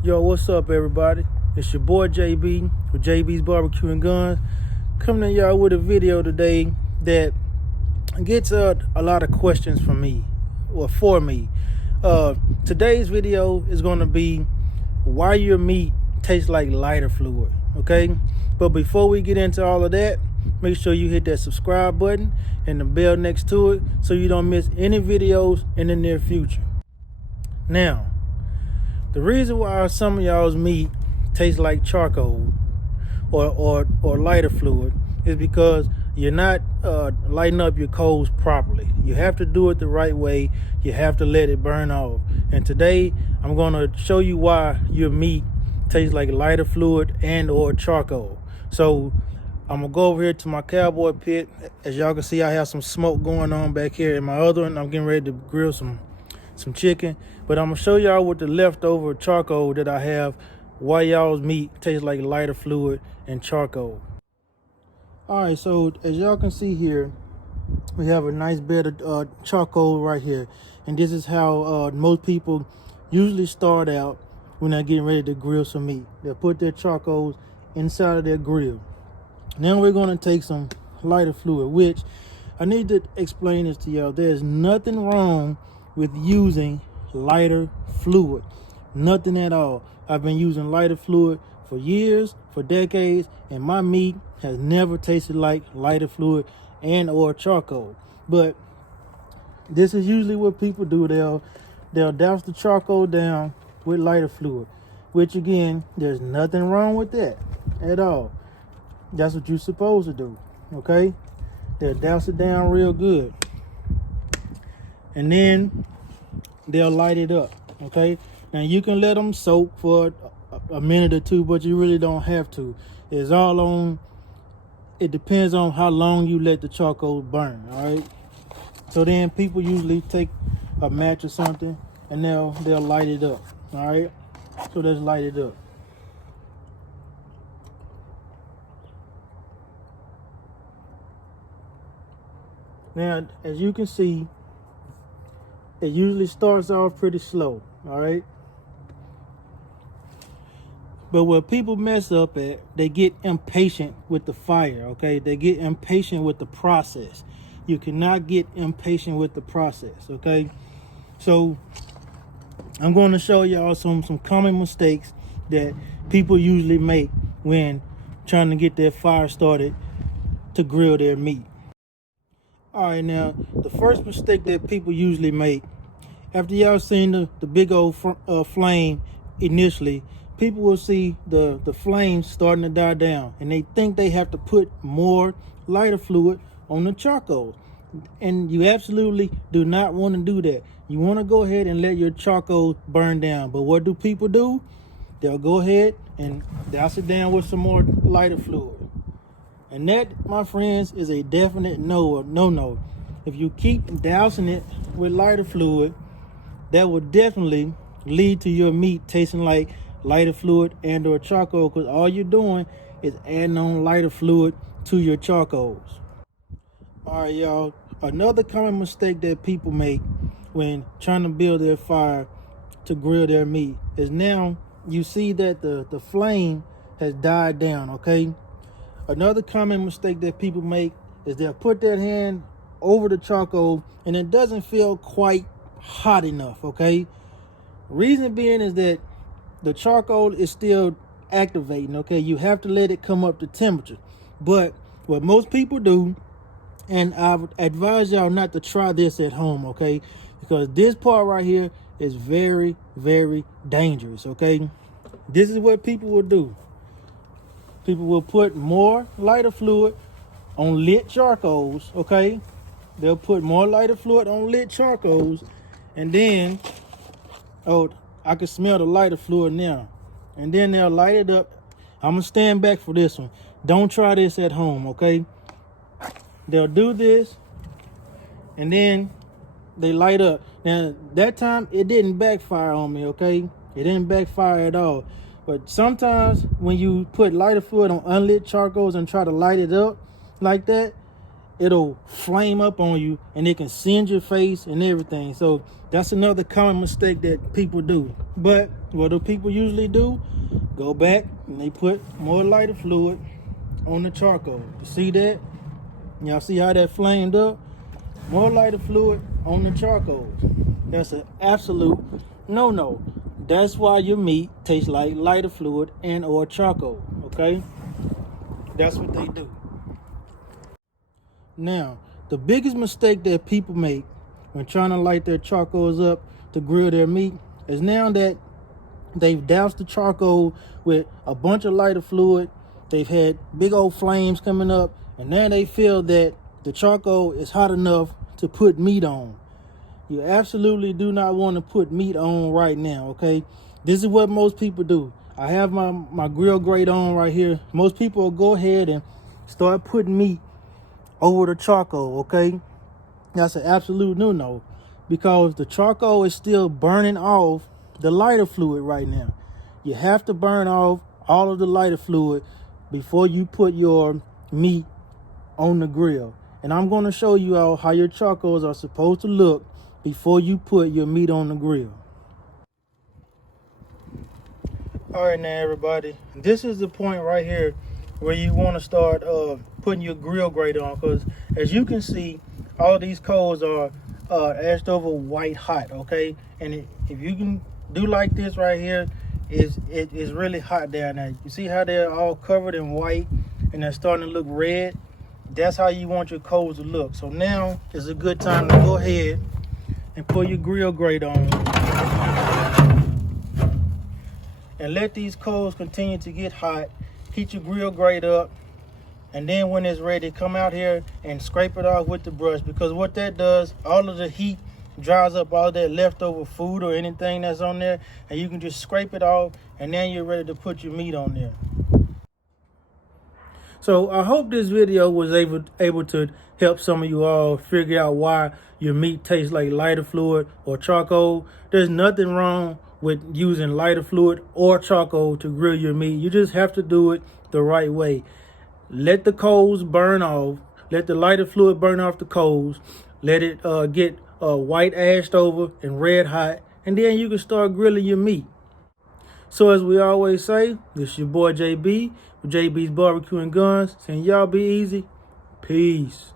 Yo, what's up, everybody? It's your boy JB with JB's Barbecue and Guns, coming to y'all with a video today that gets a lot of questions from me, or for me. Today's video is going to be why your meat tastes like lighter fluid, okay? But before we get into all of that, make sure you hit that subscribe button and the bell next to it so you don't miss any videos in the near future. Now, the reason why some of y'all's meat tastes like charcoal or lighter fluid is because you're not lighting up your coals properly. You have to do it the right way. You have to let it burn off. And today I'm going to show you why your meat tastes like lighter fluid and or charcoal. So I'm gonna go over here to my cowboy pit. As y'all can see, I have some smoke going on back here. In my other one, I'm getting ready to grill some chicken. But I'm gonna show y'all with the leftover charcoal that I have, why y'all's meat tastes like lighter fluid and charcoal. All right, so as y'all can see here, we have a nice bed of charcoal right here. And this is how most people usually start out when they're getting ready to grill some meat. They'll put their charcoals inside of their grill. Now we're gonna take some lighter fluid, which I need to explain this to y'all. There's nothing wrong with using lighter fluid, nothing at all. I've been using lighter fluid for years, for decades, and my meat has never tasted like lighter fluid and or charcoal. But this is usually what people do. They'll douse the charcoal down with lighter fluid, which again, there's nothing wrong with that at all. That's what you're supposed to do, okay? They'll douse it down real good, and then they'll light it up, okay? Now you can let them soak for a minute or two, but you really don't have to. It depends on how long you let the charcoal burn, all right? So then people usually take a match or something and they'll light it up, all right? So let's light it up. Now, as you can see, it usually starts off pretty slow, all right? But what people mess up at, they get impatient with the fire, okay? They get impatient with the process. You cannot get impatient with the process, okay? So I'm going to show y'all some common mistakes that people usually make when trying to get their fire started to grill their meat. All right, now, the first mistake that people usually make, after y'all seen the big old flame initially, people will see the flames starting to die down, and they think they have to put more lighter fluid on the charcoal. And you absolutely do not want to do that. You want to go ahead and let your charcoal burn down. But what do people do? They'll go ahead and douse it down with some more lighter fluid. And that, my friends, is a definite no. If you keep dousing it with lighter fluid, that will definitely lead to your meat tasting like lighter fluid and or charcoal, because all you're doing is adding on lighter fluid to your charcoals. All right, y'all, another common mistake that people make when trying to build their fire to grill their meat is, now you see that the flame has died down, okay? Another common mistake that people make is they'll put their hand over the charcoal and it doesn't feel quite hot enough, okay? Reason being is that the charcoal is still activating, okay? You have to let it come up to temperature. But what most people do, and I would advise y'all not to try this at home, okay? Because this part right here is very, very dangerous, okay? This is what people will do. People will put more lighter fluid on lit charcoals, okay? They'll put more lighter fluid on lit charcoals, and then, oh, I can smell the lighter fluid now. And then they'll light it up. I'm gonna stand back for this one. Don't try this at home, okay? They'll do this, and then they light up. Now, that time, it didn't backfire on me, okay? It didn't backfire at all. But sometimes when you put lighter fluid on unlit charcoals and try to light it up like that, it'll flame up on you and it can singe your face and everything. So that's another common mistake that people do. But what do people usually do? Go back and they put more lighter fluid on the charcoal. You see that? Y'all see how that flamed up? More lighter fluid on the charcoal. That's an absolute no-no. That's why your meat tastes like lighter fluid and or charcoal, okay? That's what they do. Now, the biggest mistake that people make when trying to light their charcoals up to grill their meat is now that they've doused the charcoal with a bunch of lighter fluid, they've had big old flames coming up, and now they feel that the charcoal is hot enough to put meat on. You absolutely do not want to put meat on right now, okay? This is what most people do. I have my grill grate on right here. Most people will go ahead and start putting meat over the charcoal, okay? That's an absolute no-no, because the charcoal is still burning off the lighter fluid right now. You have to burn off all of the lighter fluid before you put your meat on the grill. And I'm going to show you all how your charcoals are supposed to look before you put your meat on the grill. All right, now everybody, this is the point right here where you want to start putting your grill grate on, because as you can see, all these coals are ashed over white hot, okay? And if you can do like this right here, it is really hot down there. You see how they're all covered in white and they're starting to look red? That's how you want your coals to look. So now is a good time to go ahead and put your grill grate on and let these coals continue to get hot. Heat your grill grate up, and then when it's ready, come out here and scrape it off with the brush, because what that does, all of the heat dries up all that leftover food or anything that's on there, and you can just scrape it off, and then you're ready to put your meat on there. So I hope this video was able to help some of you all figure out why your meat tastes like lighter fluid or charcoal. There's nothing wrong with using lighter fluid or charcoal to grill your meat. You just have to do it the right way. Let the coals burn off. Let the lighter fluid burn off the coals. Let it get white ashed over and red hot, and then you can start grilling your meat. So as we always say, this is your boy JB with JB's Barbecue and Guns, saying y'all be easy. Peace.